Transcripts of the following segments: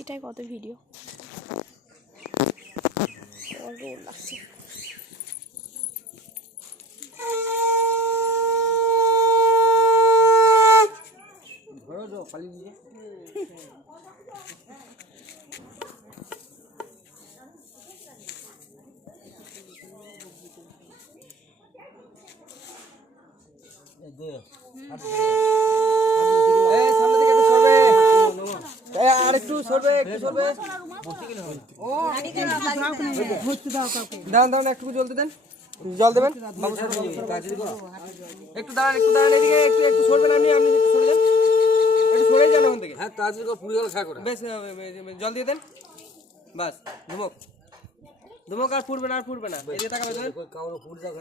এটাই কত ভিডিও লাগছে। ধরো তো পালিয়ে দিয়ে এই সামনে থেকে একটু সরবে একটু সরবে একটু সরবে দাঁড়ান দাঁড়ান একটু জলদি দেন জল দেবেন একটু দাঁড়ান একটু দাঁড়ান এদিকে একটু একটু সরবেন আপনি আপনি একটু সরে যান একটু সরে যান ওখান থেকে হ্যাঁ তাড়াতাড়ি করে গেল বেশ জল দিয়ে দেন বাস ধুমক ধুমক আর ফুটবে না আর ফুটবে না এদিকে তাকাবে ধরেন কাউরে পুড়ে যাক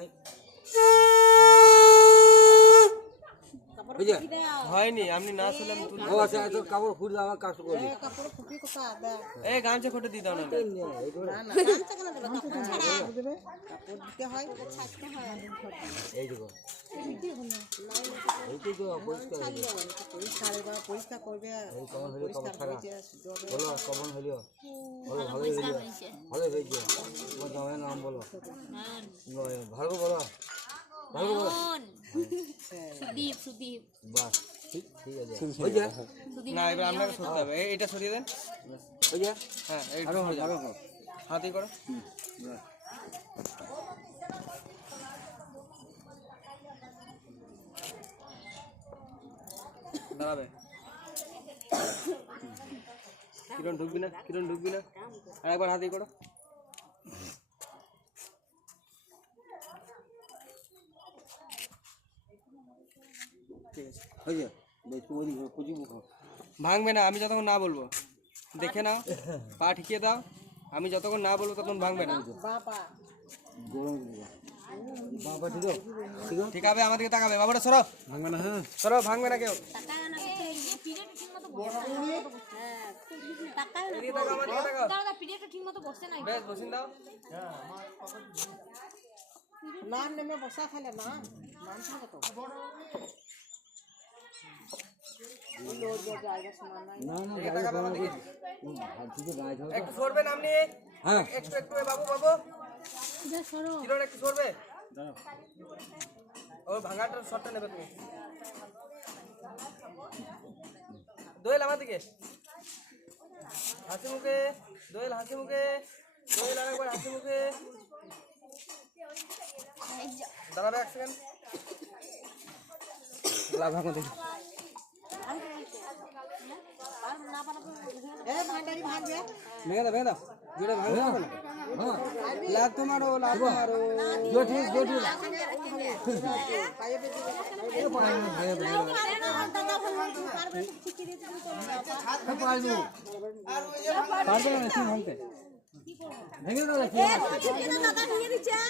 ভাই হয়নি আপনি না আমি তুলবো ও আচ্ছা তো কাপড় ফুটে যাও আমার কাজ করবে এই গামছা ফটো দিয়ে দাও না এই দেখো। এইটাই তো পরিষ্কার হয়ে গেছে। পরীক্ষা করবে এই কমন হইল কমন ছাড়া বলো কমন হইল বলো ভালোই হইল ভালোই হয়েছে। তোমার নাম বলো। ভালো বলো। সুদীপ সুদীপ বাস ঠিক ঠিক আছে ওই যে না এবার আপনাকে সরতে হবে এই- এইটা সরিয়ে দেন ওই যে হ্যাঁ। হাতেই করো দাঁড়াবে কিরণ ঢুকবি না কিরণ ঢুকবি না আর একবার হাতেই করো ঠিক আছে ওই যে বেশ তুমি ওইদিকে ঘুরো, কুচি মুখো ভাঙবে না আমি যতক্ষণ না বলব দেখে নাও পা ঠিকিয়ে দাও আমি যতক্ষণ না বলব ততক্ষণ ভাঙবে না গরম দিবা বাবা ঠিক আছে ঠিক আছে ঠিক আছে আমার দিকে তাকাবে বাবাটা সরো ভাঙবে না হ্যাঁ সরো ভাঙবে না কেউ পিরিয়ড ঠিক মতো বসে হ্যাঁ টাকায় না এদিকে তাকাও আমার দিকে তাকাও দাদা পিরিয়ডটা ঠিক মতো বসে নাই বেশ বসিন দাও নাম নেমে বসা খালে না নাম থাকে তো না না তাকাবে আমার দিকে ভাবছি তো গায়ে ধরো একটু সরবেন আপনি হ্যাঁ। একটু একটু বাবু বাবু। কিরণ একটু সরবে। ও ভাঙাটার শটটা নেবে তুমি। দোয়েল আমার দিকে। হাসি মুখে দোয়েল হাসি মুখে দোয়েল আরেকবার হাসি মুখে। দাঁড়াবে এক সেকেন্ড লাভ দেখি। ভান্ডারি ভাঙবে ভেঙে দাও ভেঙে দাও যেটা ভাঙবে হবে না হ্যাঁ লাভ তো মারো লাভ তো মারো জো ঠিক জো ঠিক পারব পারবে না তুমি ভাঙতে ভেঙে দাও দেখি চুপ কাছে পা দিয়ে যাই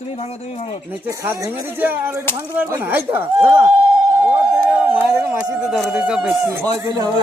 তুমি ভাঙো তুমি ভাঙো নিচে খাদ ভেঙে দিচ্ছে আর ওইটা ভাঙতে পারবে না এই তো মায়ের মাসি ধরে দিচ্ছে বেশি ভয় পেলে হবে